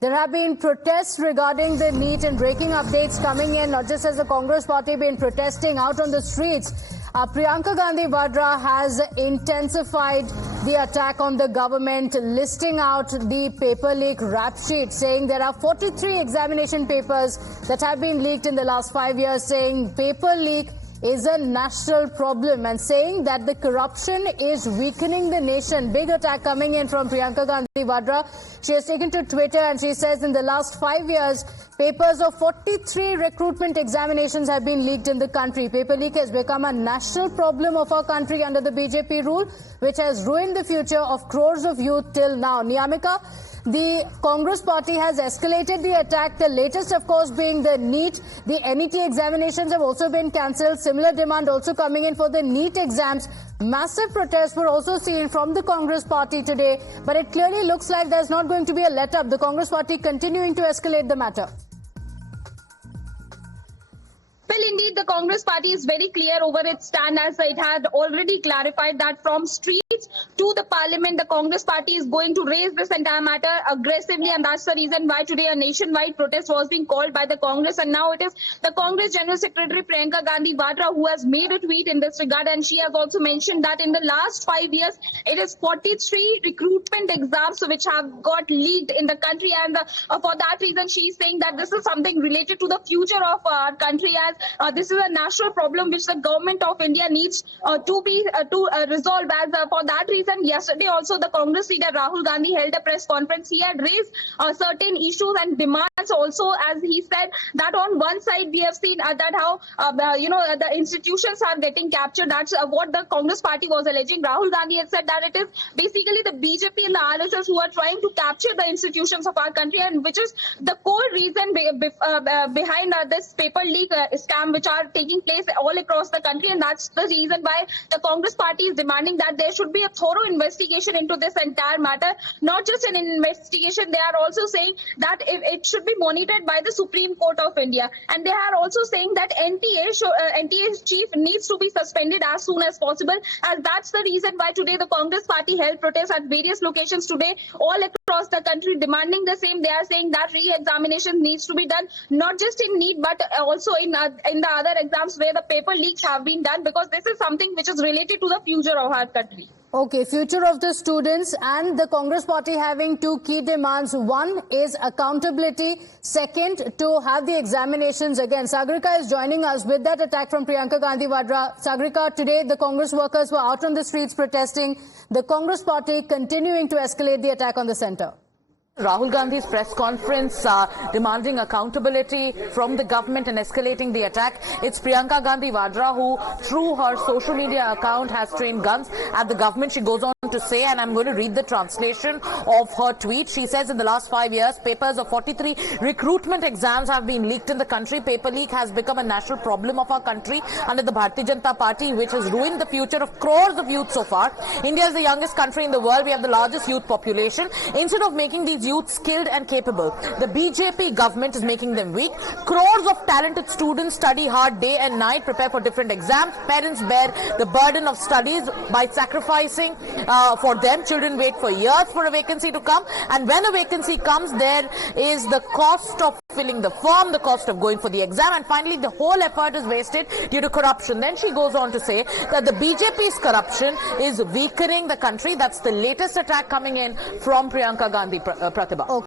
There have been protests regarding the NEET and breaking updates coming in, not just as the Congress party been protesting out on the streets. Priyanka Gandhi Vadra has intensified the attack on the government, listing out the paper leak rap sheet, saying there are 43 examination papers that have been leaked in the last 5 years, saying paper leak is a national problem and saying that the corruption is weakening the nation. Big attack coming in from Priyanka Gandhi Vadra. She has taken to Twitter and she says in the last 5 years, papers of 43 recruitment examinations have been leaked in the country. Paper leak has become a national problem of our country under the BJP rule, which has ruined the future of crores of youth till now. Niyamika, the Congress party has escalated the attack, the latest of course being the NEET. The NET examinations have also been cancelled. Similar demand also coming in for the NEET exams. Massive protests were also seen from the Congress party today, but it clearly looks like there's not going to be a let-up. The Congress party continuing to escalate the matter. Well, indeed, the Congress party is very clear over its stand, as it had already clarified that from streets to the parliament, the Congress party is going to raise this entire matter aggressively, and that's the reason why today a nationwide protest was being called by the Congress. And now it is the Congress General Secretary Priyanka Gandhi Vadra who has made a tweet in this regard, and she has also mentioned that in the last 5 years, it is 43 recruitment exams which have got leaked in the country, and for that reason, she is saying that this is something related to the future of our country, as this is a national problem which the government of India needs to resolve. As for that reason, yesterday also the Congress leader Rahul Gandhi held a press conference. He had raised certain issues and demands also, as he said that on one side we have seen that how the institutions are getting captured. That's what the Congress party was alleging. Rahul Gandhi had said that it is basically the BJP and the RSS who are trying to capture the institutions of our country, and which is the core reason behind this paper leak scam which are taking place all across the country. And that's the reason why the Congress party is demanding that there should be a thorough investigation into this entire matter. Not just an investigation, they are also saying that it should be monitored by the Supreme Court of India. And they are also saying that NTA chief needs to be suspended as soon as possible, and that's the reason why today the Congress party held protests at various locations today all across the country demanding the same. They are saying that re-examination needs to be done, not just in NEET but also in the other exams where the paper leaks have been done, because this is something which is related to the future of our country. Okay, future of the students, and the Congress party having two key demands. One is accountability. Second, to have the examinations again. Sagrika is joining us with that attack from Priyanka Gandhi Vadra. Sagrika, today the Congress workers were out on the streets protesting. The Congress party continuing to escalate the attack on the centre. Rahul Gandhi's press conference demanding accountability from the government and escalating the attack. It's Priyanka Gandhi Vadra who, through her social media account, has trained guns at the government. She goes on to say, and I'm going to read the translation of her tweet. She says, in the last 5 years, papers of 43 recruitment exams have been leaked in the country. Paper leak has become a national problem of our country under the Bharatiya Janata Party, which has ruined the future of crores of youth so far. India is the youngest country in the world. We have the largest youth population. Instead of making these youth skilled and capable, the BJP government is making them weak. Crores of talented students study hard day and night, prepare for different exams. Parents bear the burden of studies by sacrificing for them. Children wait for years for a vacancy to come, and when a vacancy comes, there is the cost of filling the form, the cost of going for the exam, and finally the whole effort is wasted due to corruption. Then she goes on to say that the BJP's corruption is weakening the country. That's the latest attack coming in from Priyanka Gandhi Pratibha.